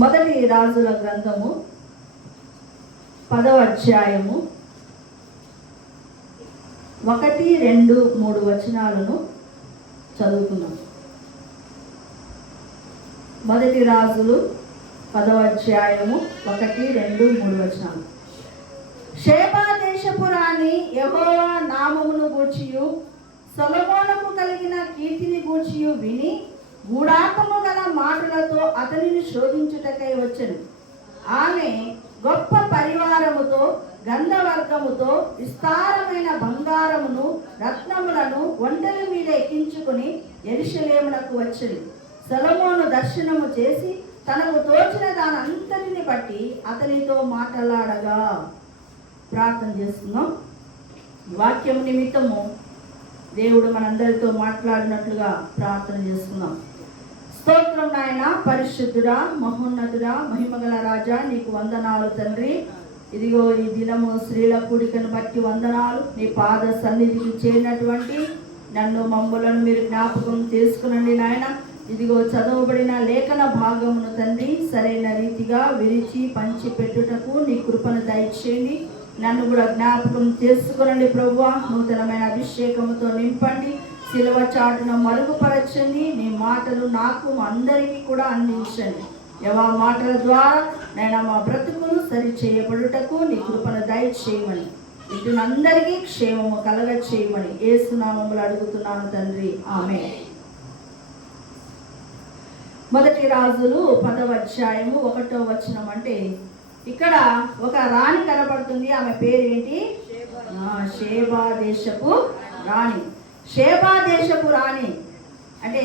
మొదటి రాజుల గ్రంథము 10వ అధ్యాయము 1, 2, 3 వచనాలను చదువుకున్నాం. మొదటి రాజులు 10వ అధ్యాయము 1, 2, 3 వచనాలు. షేబా దేశపు రాణి యెహోవా నామమును గూర్చియు సొలొమోనుకు కలిగిన కీర్తిని గూర్చియు విని గూఢార్థము గల మాటలతో అతనిని శోధించుటకై వచ్చెను. ఆమె గొప్ప పరివారముతో గంధవర్గముతో విస్తారమైన బంగారమును రత్నములను ఒంటెల మీద ఎక్కించుకుని యెరూషలేమునకు వచ్చెను. సొలొమోను దర్శనము చేసి తనకు తోచిన దానంతటిని బట్టి అతనితో మాట్లాడగా. ప్రార్థన చేస్తున్నాం. వాక్యం నిమిత్తము దేవుడు మనందరితో మాట్లాడినట్లుగా ప్రార్థన చేస్తున్నాం. స్తోత్రం నాయన, పరిశుద్ధుడా, మహోన్నతుడా, మహిమగల రాజా, నీకు వందనాలు తండ్రి. ఇదిగో ఈ దినము స్త్రీల కూడికను బట్టి వందనాలు. నీ పాద సన్నిధికి చేరినటువంటి నన్ను మమ్ములను మీరు జ్ఞాపకం చేసుకునండి నాయన. ఇదిగో చదవబడిన లేఖన భాగమును తండ్రి సరైన రీతిగా విరిచి పంచి పెట్టుటకు నీ కృపను దయచేయండి. నన్ను కూడా జ్ఞాపకం చేసుకునండి ప్రభువా. నూతనమైన అభిషేకముతో నింపండి. శిలువ చాటును మరుగుపరచండి. నీ మాటలు నాకు అందరికీ కూడా అందించండి. యెహోవా మాటల ద్వారా నేను మా బ్రతుకులు సరి చేయబడుటకు నీ కృపను దయచేయమని, ఇటునందరికీ క్షేమము కలగ చేయమని యేసు నామములో అడుగుతున్నాను తండ్రి, ఆమేన్. మొదటి రాజులు 10వ అధ్యాయము 1వ వచనం. అంటే ఇక్కడ ఒక రాణి కనబడుతుంది. ఆమె పేరేంటి? షేబా దేశపు రాణి. షేబా దేశపు రాణి అంటే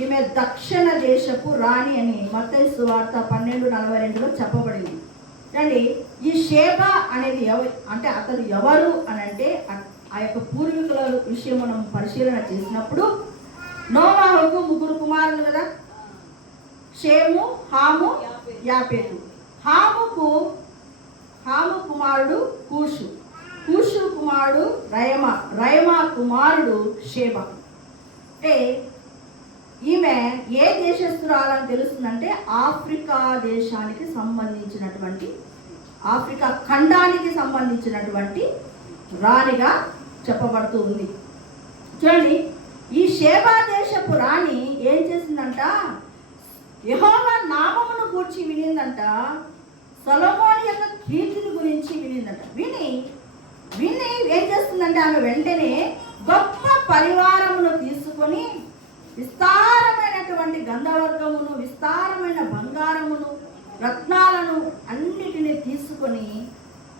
ఈమె దక్షిణ దేశపు రాణి అని మత్తయి సువార్త 12:42లో చెప్పబడింది. అండి, ఈ షేబా అనేది అంటే అతడు ఎవరు అని అంటే ఆ యొక్క పూర్వీకుల విషయం మనం పరిశీలన చేసినప్పుడు నోవాహుకు 3 కుమారులు కదా, షేము, హాము, యాపేతు. హాము కుమారుడు కూషు, కూషు కుమారుడు రయమా కుమారుడు షేబా. అంటే ఈమె ఏ దేశస్తురాలని తెలుస్తుందంటే ఆఫ్రికా దేశానికి సంబంధించినటువంటి, ఆఫ్రికా ఖండానికి సంబంధించినటువంటి రాణిగా చెప్పబడుతూ ఉంది. చూడండి, ఈ షేబా దేశపు రాణి ఏం చేసిందంట? యెహోవా నామమును గూర్చి వినిందంట. సొలొమోను యొక్క కీర్తిని గురించి వినిందంట. విని ఏం చేస్తుందంటే ఆమె వెంటనే గొప్ప పరివారమును తీసుకొని విస్తారమైనటువంటి గంధవర్గమును, విస్తారమైన బంగారమును, రత్నాలను అన్నిటినీ తీసుకొని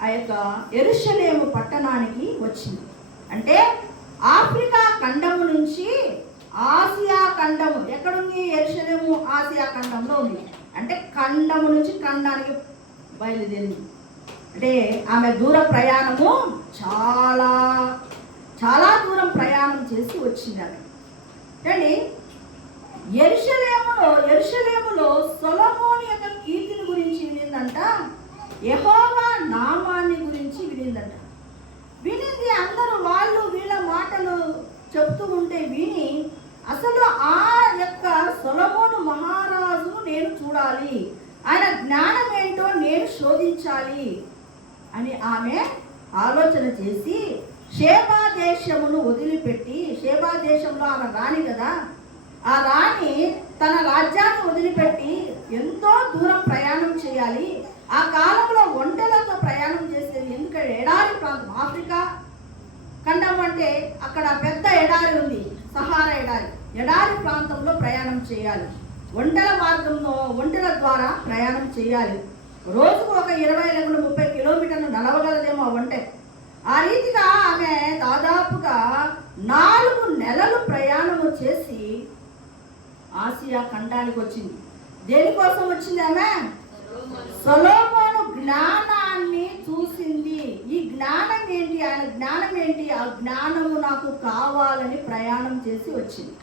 ఆ యొక్క యెరూషలేము పట్టణానికి వచ్చింది. అంటే ఆఫ్రికా ఖండము నుంచి ఆసియా ఖండము ఎక్కడుంది? యెరూషలేము ఆసియా ఖండంలో ఉంది. అంటే ఖండము నుంచి ఖండానికి బయలుదేరింది. అంటే ఆమె దూర ప్రయాణము చాలా చాలా దూరం ప్రయాణం చేసి వచ్చింది. ఆమె అంటే యెరూషలేములో సొలొమోను యొక్క కీర్తిని గురించి వినిందంట. యెహోవా నామాన్ని గురించి వినిందంట. వినింది. అందరూ వాళ్ళు వీళ్ళ మాటలు చెప్తూ ఉంటే విని అసలు ఆ యొక్క సొలొమోను మహారాజును నేను చూడాలి, ఆయన జ్ఞానం ఏంటో నేను శోధించాలి అని ఆమె ఆలోచన చేసి షేబా దేశమును వదిలిపెట్టి, షేబా దేశంలో ఆమె రాణి కదా, ఆ రాణి తన రాజ్యాన్ని వదిలిపెట్టి ఎంతో దూరం ప్రయాణం చేయాలి. ఆ కాలంలో ఒంటెలతో ప్రయాణం చేసేది. ఎందుకంటే ఎడారి ప్రాంతం, ఆఫ్రికా ఖండం అంటే అక్కడ పెద్ద ఎడారి ఉంది, సహారా ఎడారి. ఎడారి ప్రాంతంలో ప్రయాణం చేయాలి. ఒంటెల మార్గంలో ఒంటెల ద్వారా ప్రయాణం చేయాలి. రోజుకు ఒక 20-30 కిలోమీటర్లు నడవగలదేమో ఒంటె. ఆ రీతిగా ఆమె దాదాపుగా 4 నెలలు ప్రయాణము చేసి ఆసియా ఖండానికి వచ్చింది. దేనికోసం వచ్చింది ఆమె? సొలొమోను జ్ఞానాన్ని చూసింది. ఈ జ్ఞానం ఏంటి, ఆయన జ్ఞానం ఏంటి, ఆ జ్ఞానము నాకు కావాలని ప్రయాణం చేసి వచ్చింది.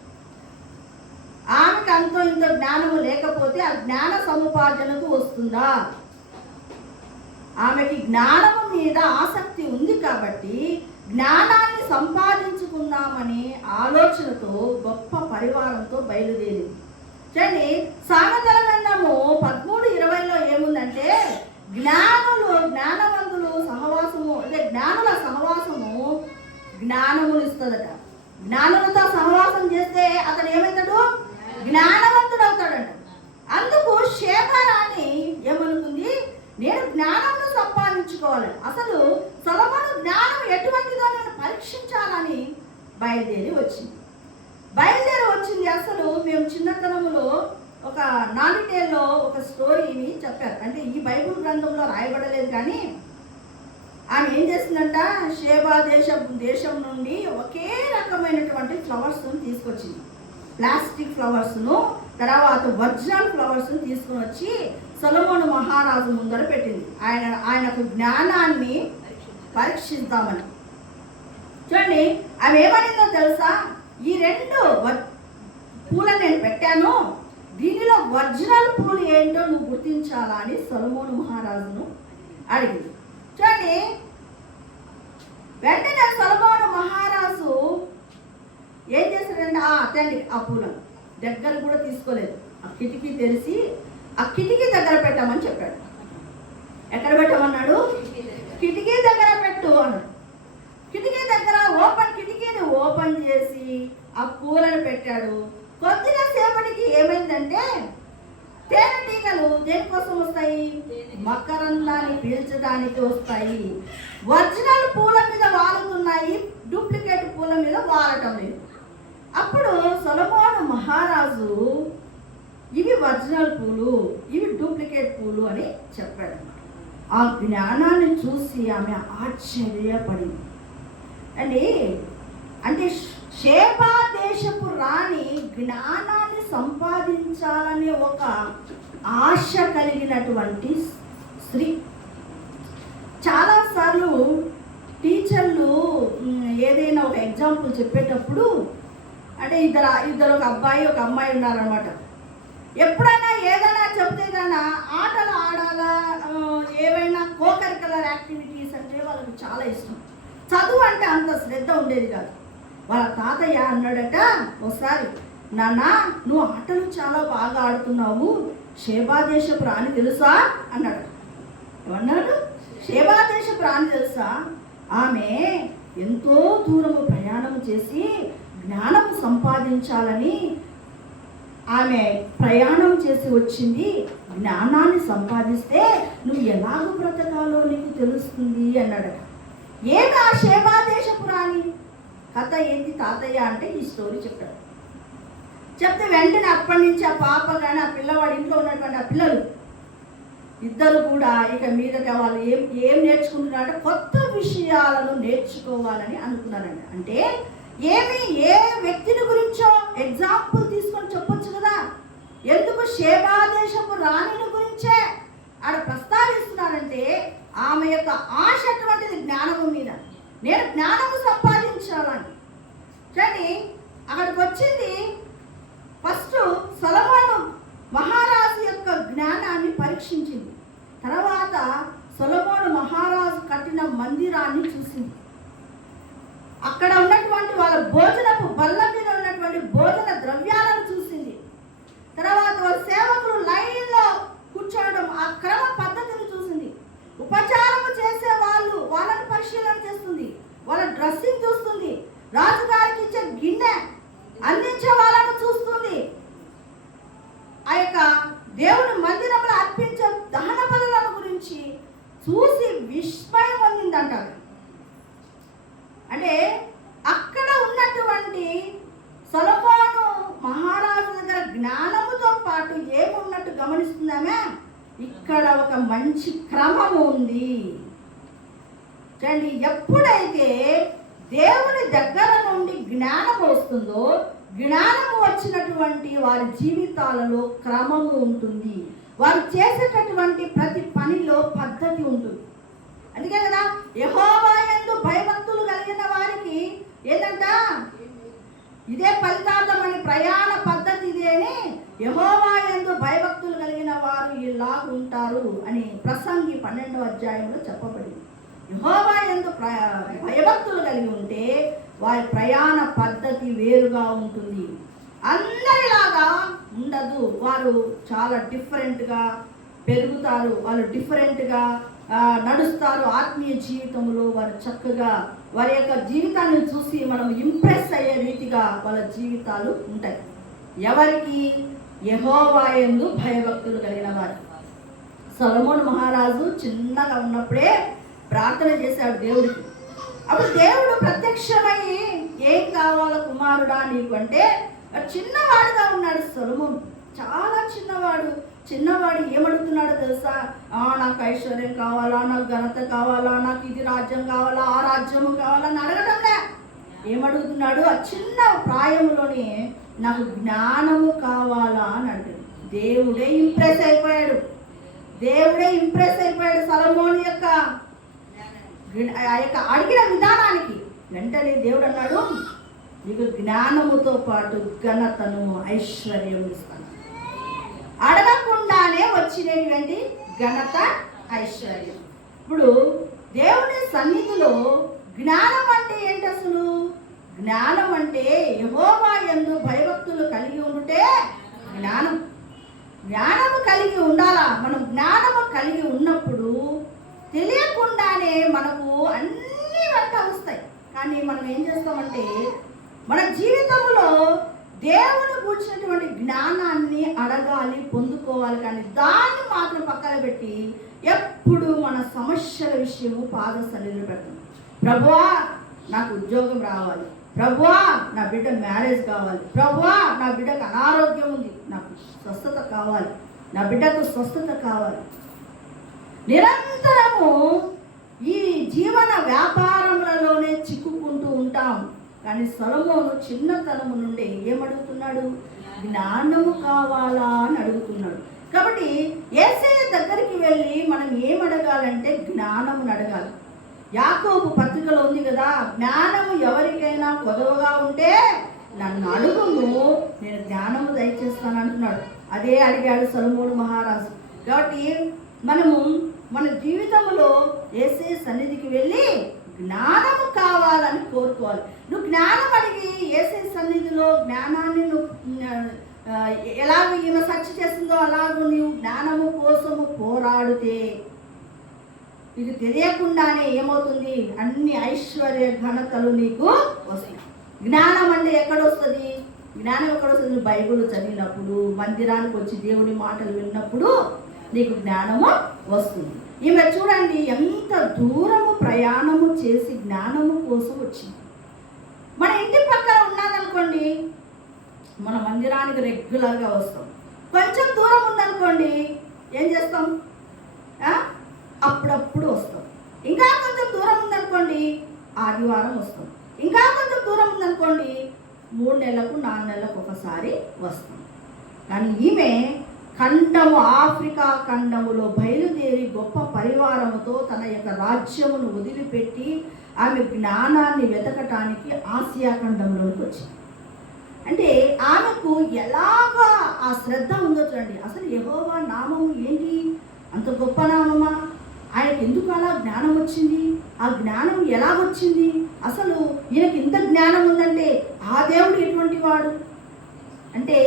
ఆమెకు అంతో ఇంత జ్ఞానము లేకపోతే ఆ జ్ఞాన సముపార్జనకు వస్తుందా? ఆమెకి జ్ఞానము మీద ఆసక్తి ఉంది కాబట్టి జ్ఞానాన్ని సంపాదించుకుందామని ఆలోచనతో గొప్ప పరివారంతో బయలుదేరింది. చూడండి, సామెతల గ్రంథము ఉంటుందట. జ్ఞానులతో సహవాసం చేస్తే అతడు ఏమవుతాడు? జ్ఞానవంతుడు అవుతాడంట. అందుకు షేబారాణి ఏమనుకుంది? నేను జ్ఞానంను సంపాదించుకోవాలి, అసలు సొలొమోను జ్ఞానం ఎటువంటిదో నేను పరీక్షించాలని బయలుదేరి వచ్చింది. అసలు మేము చిన్నతనంలో ఒక నానిటేల్లో ఒక స్టోరీని చెప్పారు. అంటే ఈ బైబిల్ గ్రంథంలో రాయబడలేదు, కానీ ఆమె ఏం చేసిందంట, షేబా దేశం నుండి ఒకే రకమైనటువంటి ఫ్లవర్స్ను తీసుకొచ్చింది. ప్లాస్టిక్ ఫ్లవర్స్ను, తర్వాత ఒరిజినల్ ఫ్లవర్స్ను తీసుకుని వచ్చి సొలొమోను మహారాజు ముందర పెట్టింది. ఆయనకు జ్ఞానాన్ని పరీక్షిద్దామని. చూడండి ఆమె ఏమనిందో తెలుసా? ఈ 2 పూలను నేను పెట్టాను, దీనిలో ఒరిజినల్ పూలు ఏంటో నువ్వు గుర్తించాలా అని సొలొమోను మహారాజును అడిగింది. చూడండి, వెంటనే సొలొమోను మహారాజు ఏం చేశాడంటే తండ్రి ఆ పూలను దగ్గర కూడా తీసుకోలేదు. ఆ కిటికీ తెరిచి ఆ కిటికీ దగ్గర పెట్టామని చెప్పాడు. ఎక్కడ పెట్టమన్నాడు? కిటికీ దగ్గర పెట్టు అన్నాడు. కిటికీ దగ్గర కిటికీని ఓపెన్ చేసి ఆ పూలను పెట్టాడు. కొద్దిగా సేపటికి ఏమైందంటే, తేనెటీగలు దేనికోసం వస్తాయి? మకరందాన్ని పీల్చడానికి వస్తాయి. ఒరిజినల్ పూల మీద వాలుతున్నాయి, డూప్లికేట్ పూల మీద వాలటం లేదు. అప్పుడు సొలొమోను మహారాజు ఇవి ఒరిజినల్ పూలు, ఇవి డూప్లికేట్ పూలు అని చెప్పాడు. ఆ జ్ఞానాన్ని చూసి ఆమె ఆశ్చర్యపడింది. అంటే షేబా దేశపు రాణి జ్ఞానాన్ని సంపాదించాలనే ఒక ఆశ కలిగినటువంటి స్త్రీ. చాలాసార్లు టీచర్లు ఏదైనా ఒక ఎగ్జాంపుల్ చెప్పేటప్పుడు, అంటే ఇద్దరు ఒక అబ్బాయి ఒక అమ్మాయి ఉన్నారనమాట. ఎప్పుడైనా ఏదైనా చెప్తే కానీ ఆటలు ఆడాలా, ఏవైనా కోకరికలర్ యాక్టివిటీస్ అంటే వాళ్ళకి చాలా ఇష్టం. చదువు అంటే అంత శ్రద్ధ ఉండేది కాదు. వాళ్ళ తాతయ్య అన్నాడట ఒకసారి, నాన్న నువ్వు ఆటలు చాలా బాగా ఆడుతున్నావు, షేబా దేశపు రాణి తెలుసా అన్నాడు. ఏమన్నాడు? షేబా దేశపు రాణి తెలుసా? ఆమె ఎంతో దూరము ప్రయాణం చేసి జ్ఞానము సంపాదించాలని ఆమె ప్రయాణం చేసి వచ్చింది. జ్ఞానాన్ని సంపాదిస్తే నువ్వు ఎలాగ బ్రతకాలో నీకు తెలుస్తుంది అన్నాడట. ఏగా షేబా దేశపు రాణి కథ ఏంటి తాతయ్య అంటే ఈ స్టోరీ చెప్పాడు. చెప్తే వెంటనే అప్పటి నుంచి ఆ పాప కానీ ఆ పిల్లవాడి ఇంట్లో ఉన్నటువంటి ఆ పిల్లలు ఇద్దరు కూడా ఇక మీదట వాళ్ళు ఏం నేర్చుకుంటున్నారంటే కొత్త విషయాలను నేర్చుకోవాలని అనుకున్నారండి. అంటే ఏ వ్యక్తిని గురించో ఎగ్జాంపుల్ తీసుకొని చెప్పొచ్చు కదా. ఎందుకు షేబా దేశపు రాణిని గురించే ఆడ ప్రస్తావిస్తున్నారంటే ఆమె యొక్క ఆశ అటువంటిది జ్ఞానము మీద. నేను జ్ఞానము సంపాదించాలని. కానీ అక్కడికి వచ్చింది ఫస్ట్ సొలొమోను మహారాజు యొక్క జ్ఞానాన్ని పరీక్షించింది. తర్వాత సొలొమోను మహారాజు కట్టిన మందిరాన్ని చూసింది. అక్కడ ఉన్నటువంటి వాళ్ళ భోజనపు బల్ల మీద ఉన్నటువంటి భోజన ద్రవ్యాలను చూసింది. తర్వాత వాళ్ళ సేవకులు లైన్లో కూర్చోవడం, ఆ క్రమ పద్ధతిని చూసింది. ఉపచారము చేసే వాళ్ళని పరిశీలన చేస్తుంది. వాళ్ళ డ్రెస్సింగ్ చూస్తుంది. రాజుగారికి ఇచ్చే గిన్నె అందించే వాళ్ళను చూస్తుంది. ఆ యొక్క దేవుని మందిరంలో అర్పించే దహన బలులను గురించి చూసి విస్మయం పొందిందంటారు. అంటే అక్కడ ఉన్నటువంటి సొలొమోను మహారాజు దగ్గర జ్ఞానముతో పాటు ఏమున్నట్టు గమనిస్తుందామే, ఇక్కడ ఒక మంచి క్రమము ఉంది. చూడండి, ఎప్పుడైతే దేవుని దగ్గర నుండి జ్ఞానం వస్తుందో, జ్ఞానము వచ్చినటువంటి వారి జీవితాలలో క్రమము ఉంటుంది. వారు చేసేటటువంటి ప్రతి పనిలో పద్ధతి ఉంటుంది. అందుకే కదా యెహోవా యందు భయభక్తులు కలిగిన వారికి ఏదంట, ఇదే ఫలితార్థం అని ప్రయాణ పద్ధతి ఇదే అని, యెహోవా యందు భయభక్తులు కలిగిన వారు ఇలాగ ఉంటారు అని ప్రసంగి 12వ అధ్యాయంలో చెప్పబడింది. యెహోవా యందు భయభక్తులు కలిగి ఉంటే వారి ప్రయాణ పద్ధతి వేరుగా ఉంటుంది. అందరిలాగా ఉండదు. వారు చాలా డిఫరెంట్గా పెరుగుతారు, వాళ్ళు డిఫరెంట్గా నడుస్తారు. ఆత్మీయ జీవితంలో వారు చక్కగా వారి యొక్క జీవితాన్ని చూసి మనం ఇంప్రెస్ అయ్యే రీతిగా వాళ్ళ జీవితాలు ఉంటాయి. ఎవరికి? యెహోవా యందు భయభక్తులు కలిగిన వారు. సొలొమోను మహారాజు చిన్నగా ఉన్నప్పుడే ప్రార్థన చేశాడు దేవుడికి. అప్పుడు దేవుడు ప్రత్యక్షమై ఏం కావాలో కుమారుడా నీకు అంటే, చిన్నవాడుగా ఉన్నాడు సొలొమోను, చాలా చిన్నవాడు ఏమడుగుతున్నాడో తెలుసా? నాకు ఐశ్వర్యం కావాలా, నాకు ఘనత కావాలా, నాకు ఇది రాజ్యం కావాలా, ఆ రాజ్యము కావాలా అని అడగడంలే. ఏమడుగుతున్నాడు? ఆ చిన్న ప్రాయంలోనే నాకు జ్ఞానము కావాలా అని అడిగాడు. దేవుడే ఇంప్రెస్ అయిపోయాడు సొలొమోను యొక్క అడిగిన విధానానికి. వెంటనే దేవుడు అన్నాడు, నీకు జ్ఞానముతో పాటు ఘనతను ఐశ్వర్యం ఇస్తాను. అడగకుండానే వచ్చినటువంటి ఘనత, ఐశ్వర్యం. ఇప్పుడు దేవుని సన్నిధిలో జ్ఞానం అంటే ఏంటి అసలు? జ్ఞానం అంటే యెహోవా యందు భయభక్తులు కలిగి ఉంటే జ్ఞానము కలిగి ఉండాలా. మనం జ్ఞానము కలిగి ఉన్నప్పుడు తెలియకుండానే మనకు అన్నీ వెంట వస్తాయి. కానీ మనం ఏం చేస్తామంటే, మన జీవితంలో దేవుని కూర్చున్నటువంటి జ్ఞానాన్ని అడగాలి, పొందుకోవాలి. కానీ దాన్ని మాత్రం పక్కన పెట్టి ఎప్పుడు మన సమస్యల విషయము పాద సన్నిధిలో పెడతాం. ప్రభువా నాకు ఉద్యోగం రావాలి, ప్రభువా నా బిడ్డ మ్యారేజ్ కావాలి, ప్రభువా నా బిడ్డకు అనారోగ్యం ఉంది, నాకు స్వస్థత కావాలి, నా బిడ్డకు స్వస్థత కావాలి. నిరంతరము ఈ జీవన వ్యాపారములలోనే చిక్కుకుంటూ ఉంటాం. కానీ సొలొమోను చిన్నతనము నుండి ఏమడుగుతున్నాడు? జ్ఞానము కావాలా అని అడుగుతున్నాడు. కాబట్టి యేసయ్య దగ్గరికి వెళ్ళి మనం ఏమడగాలంటే జ్ఞానమును అడగాలి. యాకోబు పత్రికలో ఉంది కదా, జ్ఞానము ఎవరికైనా కొదవగా ఉంటే నన్ను అడుగుము, నేను జ్ఞానము దయచేస్తాను అంటున్నాడు. అదే అడిగాడు సొలొమోను మహారాజు. కాబట్టి మనము మన జీవితంలో యేసయ్య సన్నిధికి వెళ్ళి జ్ఞానము కావాలని కోరుకోవాలి. నువ్వు జ్ఞానం అడిగి యేసయ్య సన్నిధిలో జ్ఞానాన్ని ఎలాగ ఈమె సర్చ్ చేస్తుందో అలాగూ నీవు జ్ఞానము కోసము పోరాడితే నీకు తెలియకుండానే ఏమవుతుంది? అన్ని ఐశ్వర్య ఘనతలు నీకు వస్తాయి. జ్ఞానం అంటే ఎక్కడొస్తుంది? నువ్వు బైబిల్ చదివినప్పుడు, మందిరానికి వచ్చి దేవుని మాటలు విన్నప్పుడు నీకు జ్ఞానము వస్తుంది. ఈమె చూడండి ఎంత దూరము ప్రయాణము చేసి జ్ఞానము కోసం వచ్చింది. మన ఇంటి పక్కన ఉన్నదనుకోండి, మన మందిరానికి రెగ్యులర్గా వస్తాం. కొంచెం దూరం ఉందనుకోండి, ఏం చేస్తాం? అప్పుడప్పుడు వస్తాం. ఇంకా కొంచెం దూరం ఉందనుకోండి, ఆదివారం వస్తాం. ఇంకా కొంచెం దూరం ఉందనుకోండి, 3 నెలలకు 4 నెలలకు ఒకసారి వస్తాం. కానీ ఈమె ఆఫ్రికా ఖండములో బయలుదేరి గొప్ప పరివారముతో తన యొక్క రాజ్యమును వదిలిపెట్టి ఆమె జ్ఞానాన్ని వెతకటానికి ఆసియా ఖండంలోకి వచ్చింది. అంటే ఆమెకు ఎలాగా ఆ శ్రద్ధ ఉందో చూడండి. అసలు యెహోవా నామము ఏంటి? అంత గొప్ప నామమా? ఆయనకు ఎందుకు అలా జ్ఞానం వచ్చింది? ఆ జ్ఞానం ఎలా వచ్చింది? అసలు ఈయనకి ఇంత జ్ఞానం ఉందంటే ఆ దేవుడు ఎటువంటి వాడు అంటే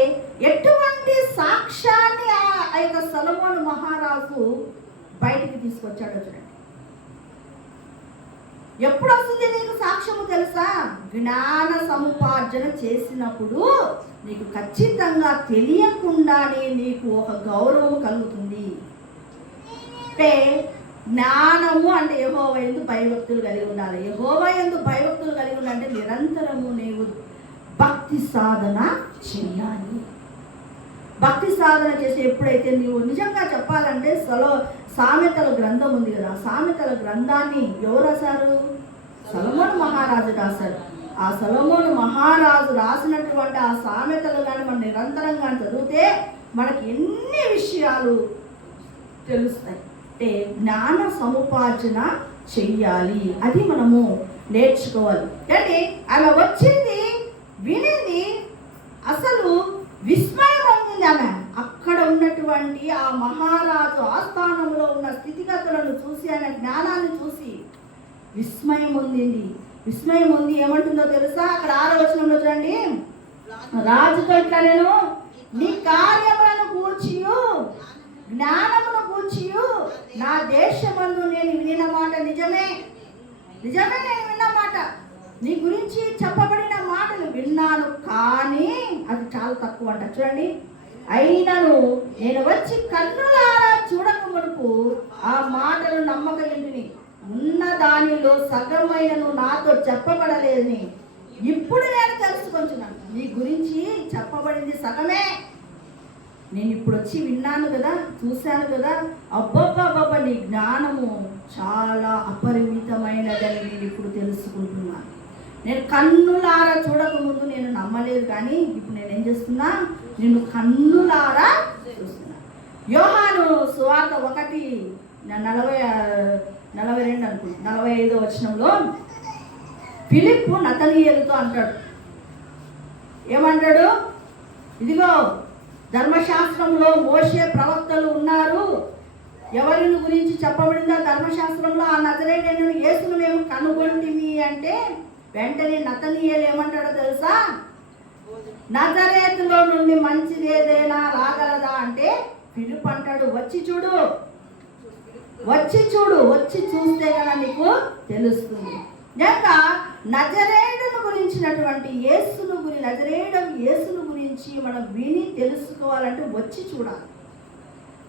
ఎటువంటి సాక్ష్యాన్ని ఆ యొక్క సొలొమోను మహారాజు బయటికి తీసుకొచ్చాడో చూడండి. ఎప్పుడు వస్తుంది నీకు సాక్ష్యము తెలుసా? జ్ఞాన సముపార్జన చేసినప్పుడు నీకు ఖచ్చితంగా తెలియకుండానే నీకు ఒక గౌరవం కలుగుతుంది. అంటే జ్ఞానము అంటే యెహోవా యందు భయభక్తులు కలిగి ఉండాలి. యెహోవా యందు భయభక్తులు కలిగి ఉండాలంటే నిరంతరము నీవు భక్తి సాధన చేయాలి. భక్తి సాధన చేసి ఎప్పుడైతే నీవు నిజంగా చెప్పాలంటే సామెతల గ్రంథం ఉంది కదా, సామెతల గ్రంథాన్ని ఎవరు రాశారు? సొలొమోను మహారాజు రాశారు. ఆ సొలొమోను మహారాజు రాసినటువంటి ఆ సామెతలు కానీ మనం నిరంతరంగా చదివితే మనకి ఎన్ని విషయాలు తెలుస్తాయి. అంటే జ్ఞాన సముపార్జన చెయ్యాలి, అది మనము నేర్చుకోవాలి. కానీ ఆమె వచ్చింది, వినింది, అసలు విస్మయం పొందింది ఆమె. అక్కడ ఉన్నటువంటి ఆ మహారాజు ఆస్థానంలో ఉన్న స్థితిగతులను చూసి, ఆయన జ్ఞానాన్ని చూసి విస్మయం పొందింది. ఏమంటుందో తెలుసా? అక్కడ 6వ వచనంలో చూడండి, రాజుతో ఇట్లా నేను నీ కార్యములను కూర్చి జ్ఞానమును నా దేశమందు నేను వినిన మాట నిజమే, నిజమే, నేను విన్న మాట, నీ గురించి చెప్పబడిన మాటలు విన్నాను, కానీ అది చాలా తక్కువ అంట. చూడండి, అయినను నేను వచ్చి కన్నులారా చూడక మునుపు ఆ మాటలు నమ్మకలింటిని, ఉన్న దానిలో సగమైనను నాతో చెప్పబడలేదని ఇప్పుడు నేను తెలుసుకుంటున్నాను. నీ గురించి చెప్పబడింది సగమే, నేను ఇప్పుడు వచ్చి విన్నాను కదా, చూశాను కదా, అబ్బబ్బబ్బబ్బ నీ జ్ఞానము చాలా అపరిమితమైనదని నేను ఇప్పుడు తెలుసుకుంటున్నాను. నేను కన్నులారా చూడకముందు నేను నమ్మలేదు, కానీ ఇప్పుడు నేనేం చేస్తున్నా, నిన్ను కన్నులారా చూస్తున్నా. యోహాను సువార్త 1:42 అనుకుంటా, 45వ వచనంలో ఫిలిప్పు నతనీయేలుతో అంటాడు, ఏమంటాడు, ఇదిగో ధర్మశాస్త్రంలో మోషే ప్రవక్తలు ఉన్నారు, ఎవరిని గురించి చెప్పబడిందో ధర్మశాస్త్రంలో ఆ నజరేయుడైన యేసును మేము కనుగొంటిమి అంటే, వెంటనే నతనీయేలు ఏమంటాడో తెలుసా, నజరేతులో నుండి మంచిది ఏదైనా రాగలదా అంటే ఫిలిప్ అంటాడు, వచ్చి చూడు, వచ్చి చూడు, వచ్చి చూస్తే కదా నీకు తెలుస్తుంది. లేక నజరేయుడును గురించినటువంటి యేసును గురించి మనం విని తెలుసుకోవాలంటే వచ్చి చూడాలి.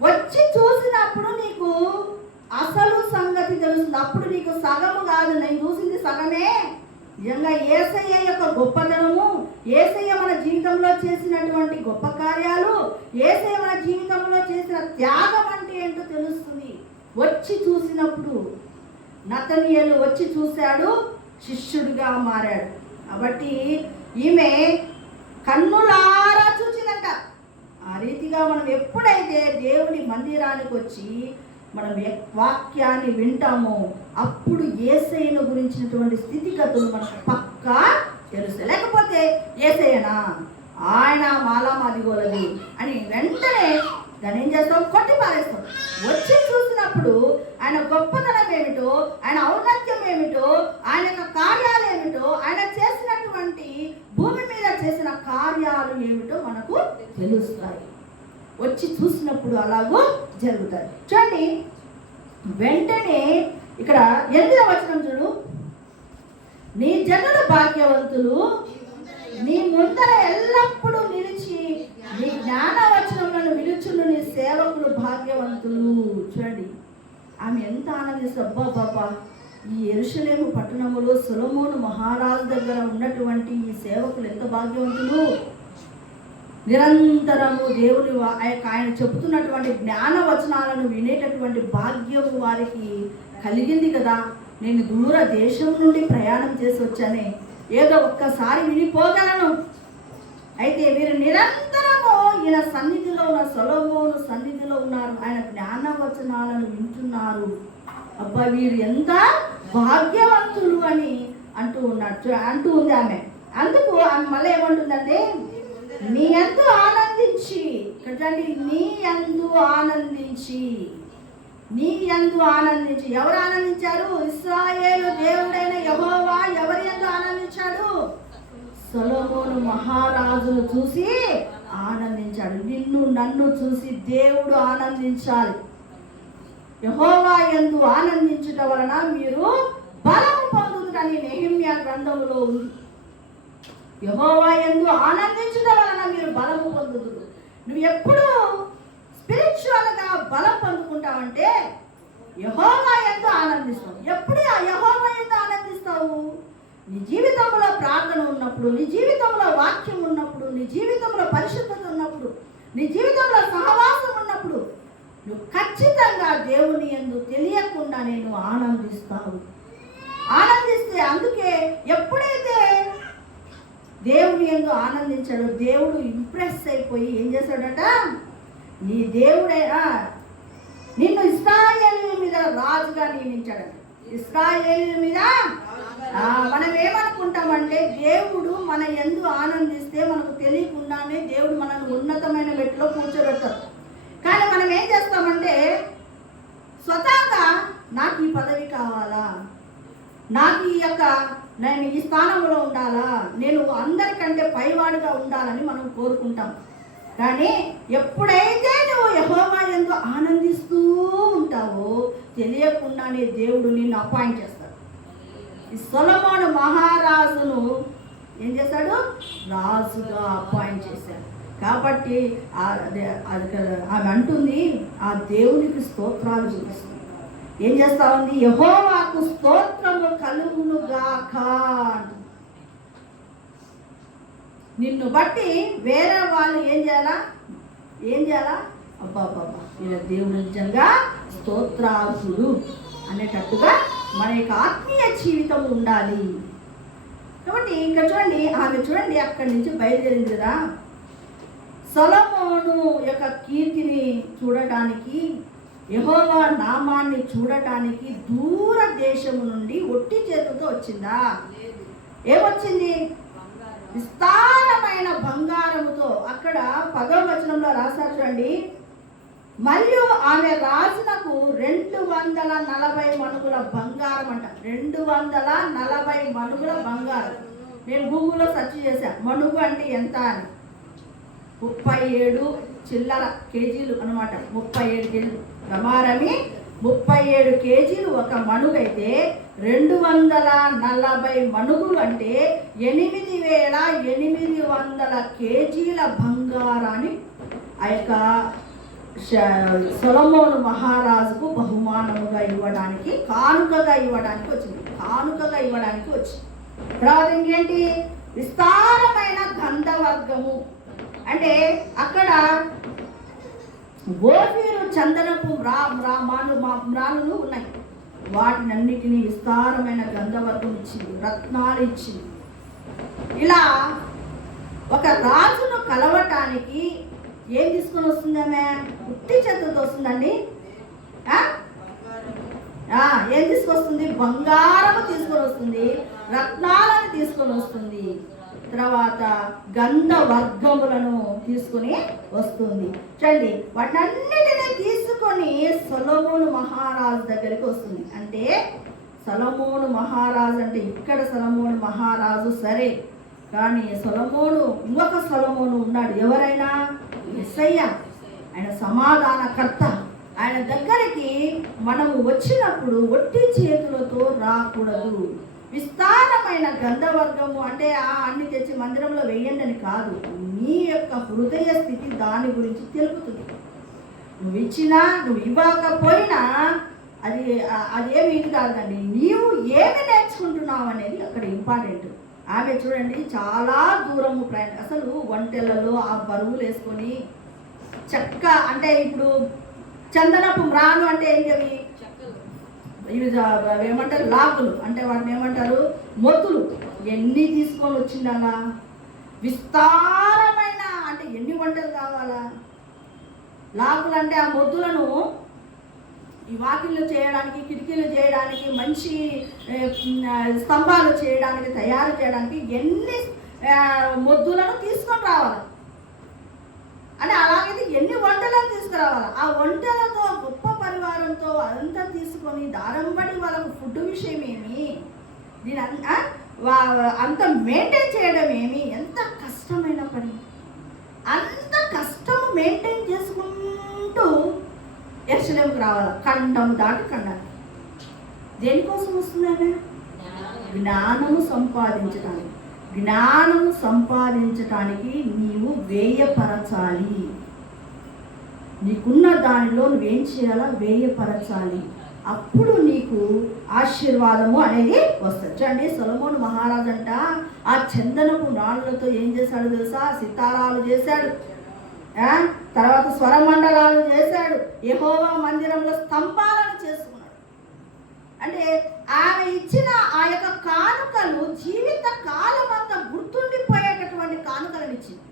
వచ్చి చూసినప్పుడు నీకు అసలు సంగతి తెలుస్తుంది. అప్పుడు నీకు సగము కాదు, నేను చూసింది సగమే. నిజంగా యేసయ్య యొక్క గొప్పతనము, యేసయ్య మన జీవితంలో చేసినటువంటి గొప్ప కార్యాలు, యేసయ్య మన జీవితంలో చేసిన త్యాగం అంటే ఏంటో తెలుస్తుంది వచ్చి చూసినప్పుడు. నతనీయేలు వచ్చి చూశాడు, శిష్యుడిగా మారాడు. కాబట్టి ఈమె కన్నులారా చూసిందంట. ఆ రీతిగా మనం ఎప్పుడైతే దేవుని మందిరానికి వచ్చి మనం వాక్యాన్ని వింటామో అప్పుడు యేసయ్యను గురించినటువంటి స్థితిగతులు మనకు పక్కా తెలుస్తాయి. లేకపోతే యేసయ్యనా, ఆయన మాలామాదిగోలది అని వెంటనే దాన్ని ఏం చేస్తాం, కొట్టి పారేస్తాం. వచ్చి చూసినప్పుడు ఆయన గొప్పతనం ఏమిటో, ఆయన ఔన్నత్యం ఏమిటో, ఆయన యొక్క కార్యాలు ఏమిటో, ఆయన చేసినటువంటి భూమి మీద చేసిన కార్యాలు ఏమిటో మనకు తెలుస్తాయి. వచ్చి చూసినప్పుడు అలాగూ జరుగుతాయి. చూడండి, వెంటనే ఇక్కడ 8వ వచనం చూడు, నీ జనులు భాగ్యవంతులు, నీ ముందర ఎల్లప్పుడూ నిలిచి నీ జ్ఞానవచనములను విలుచును నీ సేవకులు భాగ్యవంతులు. చూడండి, ఆమె ఎంత ఆనందిస్తుంది. అబ్బా, ఈ యెరూషలేము పట్టణములో సొలొమోను మహారాజు దగ్గర ఉన్నటువంటి ఈ సేవకులు ఎంత భాగ్యవంతులు. నిరంతరము దేవుని ఆయన చెబుతున్నటువంటి జ్ఞానవచనాలను వినేటటువంటి భాగ్యము వారికి కలిగింది కదా. నేను దూర దేశం నుండి ప్రయాణం చేసి వచ్చానే, ఏదో ఒక్కసారి వినిపోగలను. అయితే వీరు నిరంతరము ఈయన సన్నిధిలో ఉన్న సొలొమోను సన్నిధిలో ఉన్నారు, ఆయన జ్ఞానవచనాలను వింటున్నారు. అబ్బా, వీరు ఎంత భాగ్యవంతులు అని అంటూ ఉంది ఆమె. అందుకు ఆమె మళ్ళీ ఏమంటుందంటే, నీ యందు ఆనందించి, చూడండి, నీ యందు ఆనందించి. ఎవరు ఆనందించారు? ఇశ్రాయేలు దేవుడైన యెహోవా ఎవరి యందు ఆనందించాడు? సొలొమోను మహారాజును చూసి ఆనందించాడు. నిన్ను నన్ను చూసి దేవుడు ఆనందించాలి. యెహోవా యందు ఆనందించుట వలన మీరు బలము పొందుదురని నెహెమ్యా గ్రంథములో ఉంది. యెహోవా యందు ఆనందించుట వలన మీరు బలము పొందుదురు. నువ్వు ఎప్పుడు స్పిరిచువల్గా బలం పొందుకుంటావంటే యెహోవా యందు ఆనందిస్తావు. ఎప్పుడు ఆ యెహోవా యందు ఆనందిస్తావు? నీ జీవితంలో ప్రార్థన ఉన్నప్పుడు, నీ జీవితంలో వాక్యం ఉన్నప్పుడు, నీ జీవితంలో పరిశుద్ధత ఉన్నప్పుడు, నీ జీవితంలో సహవాసం ఉన్నప్పుడు నువ్వు ఖచ్చితంగా దేవుని యందు తెలియకుండా నేను ఆనందిస్తావు. ఆనందిస్తే, అందుకే ఎప్పుడైతే దేవుని యందు ఆనందించాడో దేవుడు ఇంప్రెస్ అయిపోయి ఏం చేశాడట, నీ దేవుడైనా నిన్ను ఇశ్రాయేలు మీద రాజుగా నియమించాడట. ఇశ్రాయేలు మీద మనం ఏమనుకుంటామంటే, దేవుడు మన యందు ఆనందిస్తే మనకు తెలియకుండానే దేవుడు మనల్ని ఉన్నతమైన మెట్టులో కూర్చోబెడతాడు. కానీ మనం ఏం చేస్తామంటే, స్వతహాగా నాకు ఈ పదవి కావాలా, నాకు నేను ఈ స్థానంలో ఉండాలా, నేను అందరికంటే పైవాడుగా ఉండాలని మనం కోరుకుంటాం. కానీ ఎప్పుడైతే నువ్వు యెహోవా యందు ఆనందిస్తూ ఉంటావో తెలియకుండానే దేవుడు నిన్ను అపాయింట్ చేస్తాడు. ఈ సొలొమోను మహారాజును ఏం చేశాడు? రాజుగా అపాయింట్ చేశాడు. కాబట్టి ఆమె అంటుంది, ఆ దేవునికి స్తోత్రాలు చూపిస్తుంది. ఏం చేస్తా ఉంది? యెహోవాకు స్తోత్రము కలుగును గాక. నిన్ను బట్టి వేరే వాళ్ళు ఏం చేయాలా? అబ్బా ఇలా దేవుడు నిజంగా స్తోత్రాసుడు అనేటట్టుగా మన యొక్క ఆత్మీయ జీవితం ఉండాలి. కాబట్టి ఇంకా చూడండి, ఆమె చూడండి అక్కడి నుంచి బయలుదేరింది కదా. సొలొమోను యొక్క కీర్తిని చూడటానికి, యెహోవా నామాన్ని చూడటానికి దూర దేశము నుండి ఒట్టి చేతులతో వచ్చిందా? ఏమొచ్చింది? విస్తారమైన బంగారముతో. అక్కడ 10వ వచనంలో రాశారు చూడండి, మరియు ఆమె రాజునకు 240 మణుగుల బంగారం అంట. 240 మణుగుల బంగారం. నేను గూగుల్లో సెర్చ్ చేశాను, మణుగు అంటే ఎంత అని. 37 చిల్లర కేజీలు అనమాట. 37 కేజీలు ప్రమారమి 37 కేజీలు ఒక మణుగు అయితే 240 మణుగులు అంటే 8800 కేజీల బంగారాన్ని ఆ యొక్క సొలొమోను మహారాజుకు బహుమానముగా ఇవ్వడానికి, కానుకగా ఇవ్వడానికి వచ్చింది. తర్వాత ఇంకేంటి? విస్తారమైన గంధవర్గము అంటే అక్కడ ఓఫీరు చందనపు మ్రాణులు ఉన్నాయి. వాటినన్నిటినీ విస్తారమైన గంధవర్గం ఇచ్చింది, రత్నాలు ఇచ్చింది. ఇలా ఒక రాజును కలవటానికి ఏం తీసుకొని వస్తుంది ఆమె? ఉట్టి చేతులతో వస్తుందండి. ఏం తీసుకొస్తుంది? బంగారము తీసుకొని వస్తుంది, రత్నాలను తీసుకొని వస్తుంది, తర్వాత గంధవర్గములను తీసుకుని వస్తుంది. చూడండి, వాటినన్నిటినీ తీసుకొని సొలొమోను మహారాజు దగ్గరికి వస్తుంది. అంటే సొలొమోను మహారాజు అంటే ఇక్కడ సొలొమోను మహారాజు సరే, కానీ సొలొమోను ఇంకొక సొలొమోను ఉన్నాడు. ఎవరైనా? యేసయ్య. ఆయన సమాధానకర్త. ఆయన దగ్గరికి మనము వచ్చినప్పుడు ఒట్టి చేతులతో రాకూడదు. విస్తారమైన గంధవర్గము అంటే అన్ని తెచ్చి మందిరంలో వేయండి అని కాదు. నీ యొక్క హృదయ స్థితి దాని గురించి తెలుపుతుంది. నువ్వు ఇచ్చినా నువ్వు ఇవ్వకపోయినా అదేమి ఇది కాదండి. నీవు ఏమి నేర్చుకుంటున్నావు అనేది అక్కడ ఇంపార్టెంట్. ఆమె చూడండి చాలా దూరము ప్రయాణం. అసలు ఒంటెలలో ఆ బరువులు వేసుకొని చెక్క అంటే ఇప్పుడు చందనపు మ్రాను అంటే ఏంటవి? ఇవి ఏమంటారు? లాకులు అంటే వాటిని ఏమంటారు? మొత్తులు. ఎన్ని తీసుకొని వచ్చిందలా? విస్తారమైన అంటే ఎన్ని వంటలు కావాలా? లాకులు అంటే ఆ మొద్దులను ఈ వాకిళ్ళు చేయడానికి, కిటికీలు చేయడానికి, మంచి స్తంభాలు చేయడానికి, తయారు చేయడానికి ఎన్ని మొద్దులను తీసుకొని రావాలి అని. అలాగైతే ఎన్ని వంటలను తీసుకురావాలి? ఆ వంటలతో గొప్ప పరివారంతో అదంతా తీసుకొని దారంబడి వాళ్ళకు ఫుడ్ విషయం ఏమి, దీని అంత మెయింటైన్ చేయడం ఏమి, ఎంత కష్టమైన పని. అంత కష్టం మెయింటైన్ చేసుకుంటూ యెరూషలేముకు రావాలి, ఖండం దాటి ఖండాన్ని. దేనికోసం వస్తుందనే? జ్ఞానము సంపాదించడానికి. జ్ఞానము సంపాదించటానికి నీవు వ్యయపరచాలి. నీకున్న దానిలో నువ్వేం చేయాలా? వ్యయపరచాలి. అప్పుడు నీకు ఆశీర్వాదము అనేది వస్తుంది. చూడండి, సొలొమోను మహారాజు అంట ఆ చందనపు రాళ్ళతో ఏం చేశాడు తెలుసా? సితారాలు చేశాడు, తర్వాత స్వరమండలాలు చేశాడు, యెహోవా మందిరంలో స్తంభాలను చేసుకున్నాడు. అంటే ఆమె ఇచ్చిన ఆ యొక్క కానుకలు జీవిత కాలం అంతా గుర్తుండిపోయేటటువంటి కానుకలను ఇచ్చింది.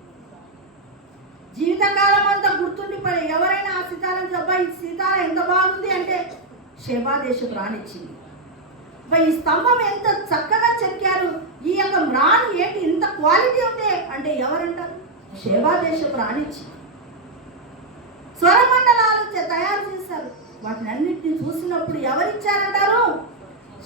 జీవితకాలం అంతా గుర్తుండిపోయే ఎవరైనా ఆ సీతారాం అబ్బాయి ఈ సీతార ఎంత బాగుంది అంటే షేబా దేశపు రానిచ్చింది. ఈ స్తంభం ఎంత చక్కగా చెక్కారు, ఈ యొక్క రాణి ఏంటి ఇంత క్వాలిటీ ఉంది అంటే ఎవరంటారు? షేబా దేశపు రానిచ్చి. స్వరమండలాలు తయారు చేశారు. వాటిని అన్నింటినీ చూసినప్పుడు ఎవరిచ్చారంటారు?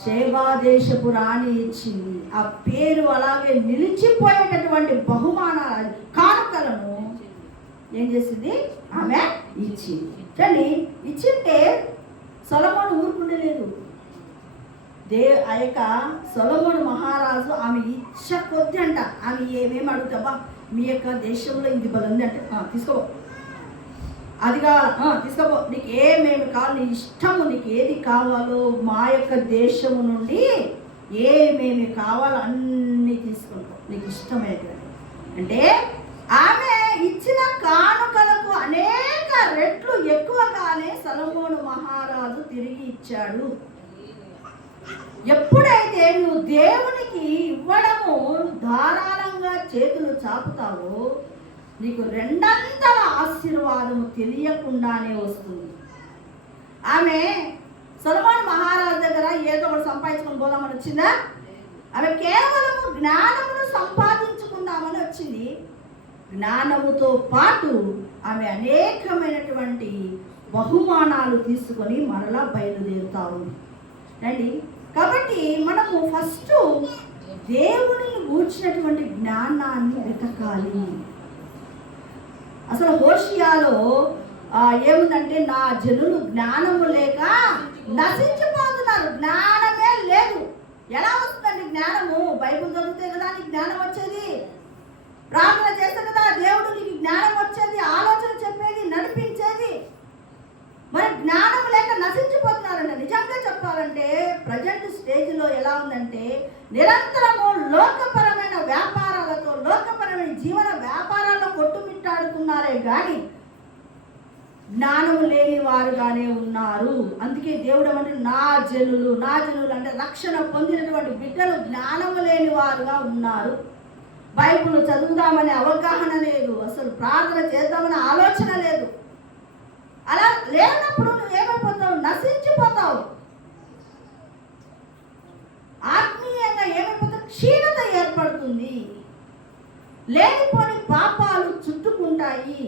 షేబా దేశపు రాణి ఇచ్చింది. ఆ పేరు అలాగే నిలిచిపోయేటటువంటి బహుమానాలు, కానుకలను ఏం చేసింది? ఆమె ఇచ్చింది. చూడండి, ఇచ్చింటే సొలొమోను ఊరుకుండలేదు. ఆ యొక్క సొలొమోను మహారాజు ఆమె ఇచ్చ కొద్ది అంట. ఆమె ఏమేమి అడుగుతావా, మీ యొక్క దేశంలో ఇది బలంది అంటే తీసుకో, అది కావాలా తీసుకోపో, నీకు ఏమేమి కావాలి, నీ ఇష్టము, నీకు ఏది కావాలో మా యొక్క దేశము నుండి ఏమేమి కావాలో అన్నీ తీసుకుంటావు, నీకు ఇష్టమైనటువంటి. అంటే ఆమె ఇచ్చిన కానుకలకు అనేక రెట్లు ఎక్కువగానే సొలొమోను మహారాజు తిరిగి ఇచ్చాడు. ఎప్పుడైతే నువ్వు దేవునికి ఇవ్వడము ధారాళంగా చేతులు చాపుతావో నీకు రెండంతల ఆశీర్వాదము తెలియకుండానే వస్తుంది. ఆమె సొలొమోను మహారాజు దగ్గర ఏదో ఒకటి సంపాదించుకొని పోదామని వచ్చిందా? ఆమె కేవలం జ్ఞానమును సంపాదించుకుందామని వచ్చింది. జ్ఞానముతో పాటు ఆమె అనేకమైనటువంటి బహుమానాలు తీసుకొని మరలా బయలుదేరుతా ఉంది. రండి, కాబట్టి మనము ఫస్ట్ దేవుని గూర్చినటువంటి జ్ఞానాన్ని వెతకాలి. అసలు హోషియాలో ఏముందంటే, నా జనులు జ్ఞానము లేక నశించిపోతున్నారు. జ్ఞానమే లేదు. ఎలా వస్తుందండి జ్ఞానము? బైబిల్ చదివితే కదా నీకు జ్ఞానం వచ్చేది, ప్రార్థన చేస్తే కదా దేవుడు నీకు జ్ఞానం వచ్చేది, ఆలోచన చెప్పేది, నడిపించేది. మరి జ్ఞానం లేక నశించిపోతున్నారంట. నిజంగా చెప్పాలంటే ప్రజెంట్ స్టేజ్లో ఎలా ఉందంటే, నిరంతరము లోకపరమైన వ్యాపారాలతో, లోకపరమైన జీవన వ్యాపారాల్లో కొట్టుమిట్టాడుతున్నారే కానీ జ్ఞానం లేని వారుగానే ఉన్నారు. అందుకే దేవుడు అంటే నా జనులు అంటే రక్షణ పొందినటువంటి బిడ్డలు జ్ఞానము లేని వారుగా ఉన్నారు. బైబిల్ చదువుదామనే అవగాహన లేదు, అసలు ప్రార్థన చేద్దామనే ఆలోచన లేదు. అలా లేనప్పుడు నువ్వు ఏమైపోతావు? నశించిపోతావు. ఆత్మీయంగా ఏమైపోతావు? క్షీణత ఏర్పడుతుంది. లేనిపోని పాపాలు చుట్టుకుంటాయి,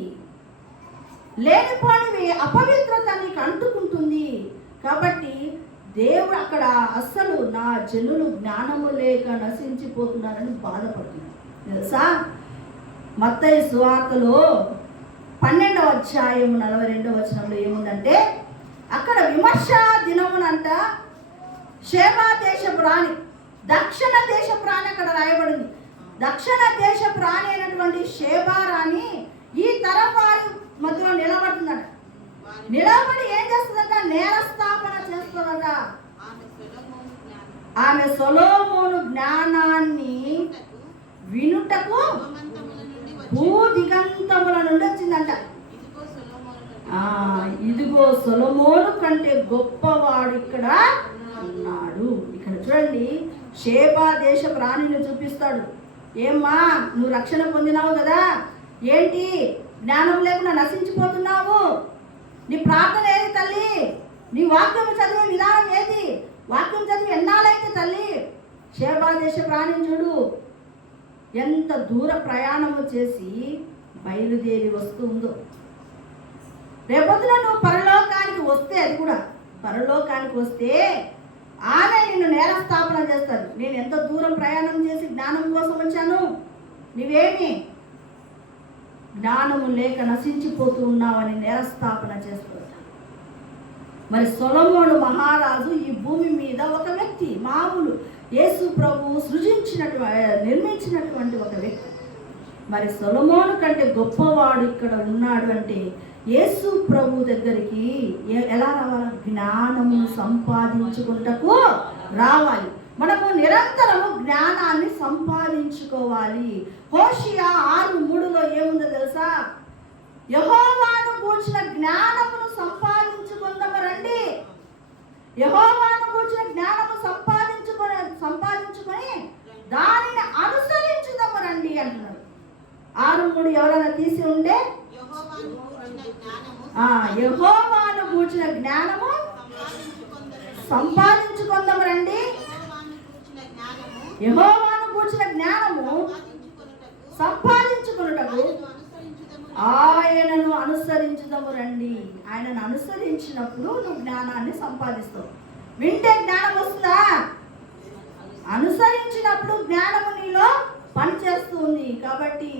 లేనిపోనివి అపవిత్రత నీకు అంటుకుంటుంది. కాబట్టి దేవుడు అక్కడ అస్సలు నా జనులు జ్ఞానము లేక నశించిపోతున్నారని బాధపడుతున్నాడు. తెలుసా, మత్తయి సువార్తలో 12వ అధ్యాయం 42వ వచనంలో ఏముందంటే, అక్కడ విమర్శ దినమునంట షేబా దేశపు రాణి, దక్షిణ దేశపు రాణి అక్కడ రాయబడింది. దక్షిణ దేశపు రాణి అయినటువంటి షేబా రాణి ఈ తరం వారి మధ్యలో నిలబడుతుందట. నిలబడి ఏం చేస్తుందట? నేరస్థాపన చేస్తుందట. ఆమె సొలొమోను జ్ఞానాన్ని వినుటకు భూదిగంతముల నుండి వచ్చిందంట. ఇదిగో సొలొమోను కంటే గొప్పవాడు ఇక్కడ ఉన్నాడు. ఇక్కడ చూడండి, షేబా దేశపు రాణిని చూపిస్తాడు. ఏమ్మా, నువ్వు రక్షణ పొందినావు కదా, ఏంటి జ్ఞానం లేకుండా నశించిపోతున్నావు? నీ ప్రార్థన ఏది తల్లి? నీ వాక్యం చదివే విధానం ఏది? వాక్యం చదివి ఎన్నాళ్ళైతే తల్లి? షేబా దేశపు రాణిని చూడు, ఎంత దూర ప్రయాణము చేసి బయలుదేరి వస్తుందో. రేపొద్దున నువ్వు పరలోకానికి వస్తే, అది కూడా పరలోకానికి వస్తే ఆమె నిన్ను నేరస్థాపన చేస్తారు. నేను ఎంత దూరం ప్రయాణం చేసి జ్ఞానం కోసం వచ్చాను, నువ్వేమి జ్ఞానము లేక నశించిపోతూ ఉన్నావని నేరస్థాపన చేస్తారు. మరి సొలొమోను మహారాజు ఈ భూమి మీద ఒక వ్యక్తి, మామూలు యేసు ప్రభువు నిర్మించినటువంటి ఒక వ్యక్తి. మరి సొలొమోను కంటే గొప్పవాడు ఇక్కడ ఉన్నాడు అంటే యేసు ప్రభు దగ్గరికి ఎలా రావాలి? జ్ఞానము సంపాదించుకుంటకు రావాలి. మనము నిరంతరము జ్ఞానాన్ని సంపాదించుకోవాలి. హోషియా 6:3లో ఏముందో తెలుసా? యెహోవాను గూర్చిన జ్ఞానమును సంపాదించుకుందాము రండి. యెహోవాను గూర్చిన జ్ఞానము సంపాదించుకొని దానిని అనుసరించుదాము రండి అంటున్నారు. 6:3 ఎవరైనా తీసి ఉంటే, యెహోవాను గూర్చిన జ్ఞానము సంపాదించుకుందాము రండి. యెహోవాను గూర్చిన జ్ఞానము సంపాదించుకొనుటకు ఆయనను అనుసరించుదాము రండి. ఆయనను అనుసరించినప్పుడు నువ్వు జ్ఞానాన్ని సంపాదిస్తావు. వింటే జ్ఞానం వస్తుందా? అనుసరించినప్పుడు జ్ఞానము నీలో పనిచేస్తుంది. కాబట్టి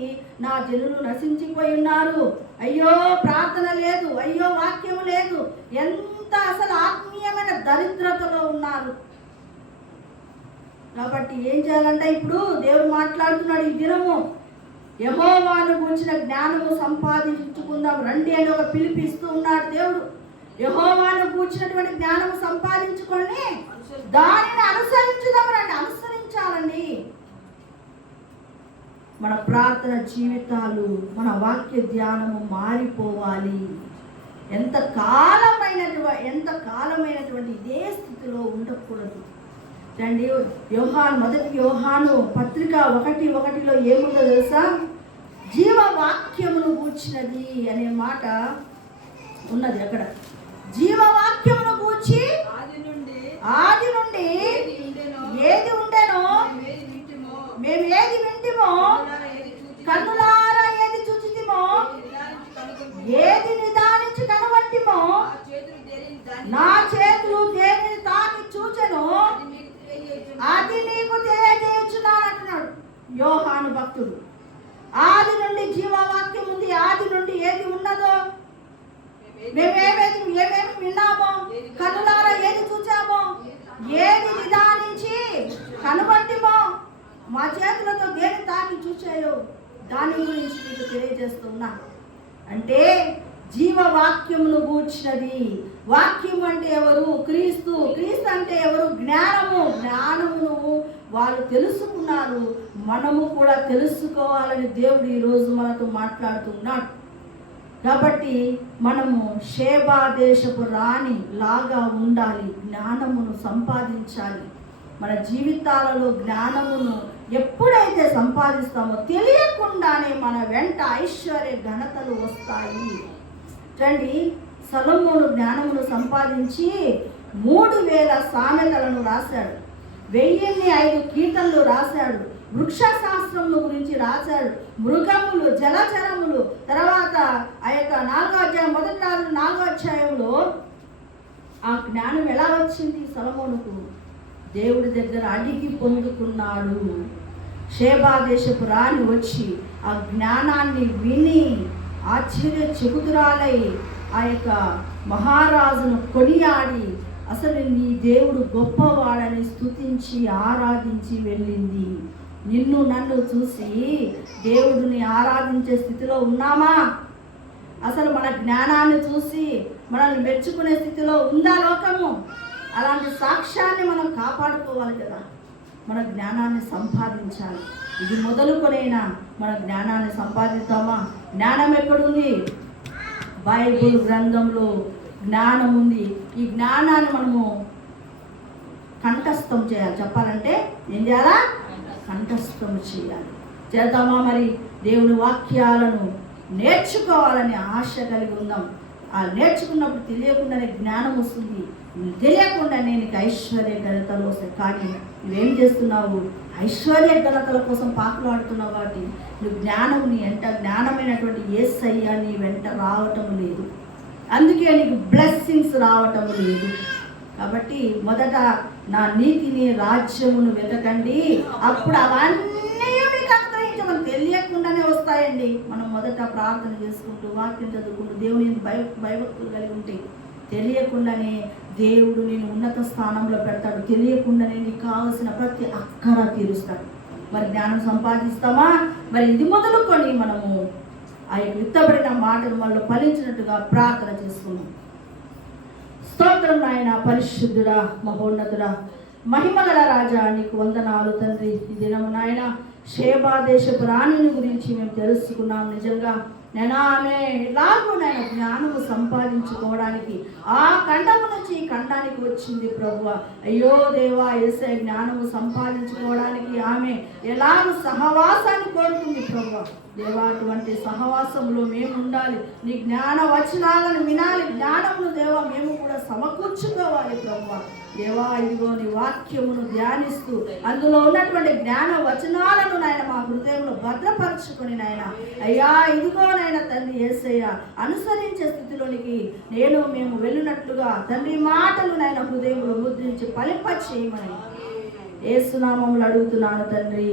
నా జనులు నశించిపోయి ఉన్నారు, అయ్యో ప్రార్థన లేదు, అయ్యో వాక్యము లేదు, ఎంత అసలు ఆత్మీయమైన దరిద్రతలో ఉన్నారు. కాబట్టి ఏం చేయాలంటే ఇప్పుడు దేవుడు మాట్లాడుతున్నాడు, ఈ దినము యెహోవాను గురించిన జ్ఞానము సంపాదించుకుందాం రండి అని ఒక పిలిపిస్తూ ఉన్నాడు దేవుడు. యెహోవాను గురించినటువంటి జ్ఞానము సంపాదించుకొని దానిని అనుసరించుదాం రండి. అనుసరించాలండి. మన ప్రార్థన జీవితాలు, మన వాక్య ధ్యానము మారిపోవాలి. ఎంత కాలమైనటువంటి ఇదే స్థితిలో ఉండకూడదు. రండి, మొదటి యోహాను పత్రిక 1:1 ఏముందో తెలుసా? జీవవాక్యమును గూర్చినది అనే మాట ఉన్నది. అక్కడ జీవవాక్యమును గూర్చి ఆది నుండి ఏది ఉండెనో, మేము ఏది వింటిమో, కన్నులారా ఏది చూచితిమో, ఏది నిదానించి కనబట్టిమో, నా చేతులు దేనిని తాకి చూచెను, అది నీకు తెలియజేయుచున్నాను అంటున్నాడు యోహాను భక్తుడు. ఆది నుండి జీవవాక్యం ఉంది. ఆది నుండి ఏది ఉన్నదో, ఏమేమి విన్నామో, కన్నులారా ఏది చూచామో, ఏది నిదానించి కనబట్టిమో, మా చేతులతో దేని తాకి చూచాయో దాని గురించి మీకు తెలియజేస్తున్నా. అంటే జీవవాక్యమును గూర్చినది. వాక్యం అంటే ఎవరు? క్రీస్తు. క్రీస్తు అంటే ఎవరు? జ్ఞానమును వాళ్ళు తెలుసుకున్నారు. మనము కూడా తెలుసుకోవాలని దేవుడు ఈరోజు మనతో మాట్లాడుతున్నాడు. కాబట్టి మనము షేబా దేశపు రాణి లాగా ఉండాలి. జ్ఞానమును సంపాదించాలి. మన జీవితాలలో జ్ఞానమును ఎప్పుడైతే సంపాదిస్తామో తెలియకుండానే మన వెంట ఐశ్వర్య ఘనతలు వస్తాయి. రండి, సొలొమోను జ్ఞానమును సంపాదించి 3000 సామెతలను రాశాడు. 1005 కీర్తనలు రాశాడు. వృక్ష శాస్త్రముల గురించి రాశాడు. మృగములు, జలచరములు, తర్వాత ఆ యొక్క 4వ అధ్యాయం, మొదటి రాజు 4వ అధ్యాయంలో ఆ జ్ఞానం ఎలా వచ్చింది సొలొమోనుకు? దేవుడి దగ్గర అడిగి పొందుకున్నాడు. షేబా దేశపు రాణి వచ్చి ఆ జ్ఞానాన్ని విని ఆశ్చర్యచకితురాలై ఆ యొక్క మహారాజును కొనియాడి అసలు నీ దేవుడు గొప్పవాడని స్తుతించి ఆరాధించి వెళ్ళింది. నిన్ను నన్ను చూసి దేవుడిని ఆరాధించే స్థితిలో ఉన్నామా? అసలు మన జ్ఞానాన్ని చూసి మనల్ని మెచ్చుకునే స్థితిలో ఉందా లోకము? అలాంటి సాక్ష్యాన్ని మనం కాపాడుకోవాలి కదా. మన జ్ఞానాన్ని సంపాదించాలి. ఇది మొదలుకొనైనా మన జ్ఞానాన్ని సంపాదిద్దామా? జ్ఞానం ఎక్కడుంది? బైబిల్ గ్రంథంలో జ్ఞానం ఉంది. ఈ జ్ఞానాన్ని మనము కంఠస్థం చేయాలి. చెప్పాలంటే ఏం చేయాలా? కంఠస్థం చేయాలి. చేద్దామా మరి? దేవుని వాక్యాలను నేర్చుకోవాలని ఆశ కలిగి ఉందాం. ఆ నేర్చుకున్నప్పుడు తెలియకుండానే జ్ఞానం వస్తుంది. తెలియకుండానే నీకు ఐశ్వర్య ఘనతలు వస్తాయి. కానీ నువ్వేం చేస్తున్నావు? ఐశ్వర్య ఘనతల కోసం పాకులాడుతున్నావు. కాబట్టి నువ్వు జ్ఞానమైనటువంటి యేసయ్య నీ వెంట రావటం లేదు. అందుకే నీకు బ్లెస్సింగ్స్ రావటం లేదు. కాబట్టి మొదట నా నీతిని, రాజ్యమును వెతకండి, అప్పుడు అవన్నీ మీకు అనుగ్రహించమని. తెలియకుండానే వస్తాయండి. మనం మొదట ప్రార్థన చేసుకుంటూ, వాక్యం చదువుకుంటూ, దేవుని భయభక్తులు కలిగి ఉంటే తెలియకుండానే దేవుడు నేను ఉన్నత స్థానంలో పెడతాడు. తెలియకుండానే నీకు కావాల్సిన ప్రతి అక్కర తీరుస్తాడు. మరి జ్ఞానం సంపాదిస్తామా? మరి ఇది మొదలుకొని మనము ఆ యొక్క విత్తబడిన మాటలు మనలో ఫలించినట్టుగా ప్రార్థన చేసుకున్నాం. స్తోత్రం నాయన, పరిశుద్ధుడా, మహోన్నతుడా, మహిమగల రాజా, నీకు వందనాలు తండ్రి. ఈ దినము నాయన షేబా దేశపు రాణిని గురించి మేము తెలుసుకున్నాం. నిజంగా నేను ఆమె ఎలాగో నేను జ్ఞానము సంపాదించుకోవడానికి ఆ ఖండము నుంచి ఈ ఖండానికి వచ్చింది ప్రభువా. అయ్యో దేవా, యేసయ్య జ్ఞానము సంపాదించుకోవడానికి ఆమె ఎలాగో సహవాసాన్ని కోరుతుంది ప్రభువా. దేవా, అటువంటి సహవాసంలో మేము ఉండాలి. నీ జ్ఞాన వచనాలను వినాలి. జ్ఞానమును దేవా మేము కూడా సమకూర్చుకోవాలి ప్రభువా. దేవా, ఇదిగో నీ వాక్యమును ధ్యానిస్తూ అందులో ఉన్నటువంటి జ్ఞాన వచనాలను నాయన మా హృదయంలో భద్రపరచుకొని నాయన అయ్యా ఇదిగో నాయన తండ్రి యేసయ్య అనుసరించే స్థితిలోనికి మేము వెళ్ళినట్లుగా తండ్రి మాటలు నాయన హృదయంలో ముద్రించి ఫలింప చేయమని యేసు నామములో అడుగుతున్నాను తండ్రి.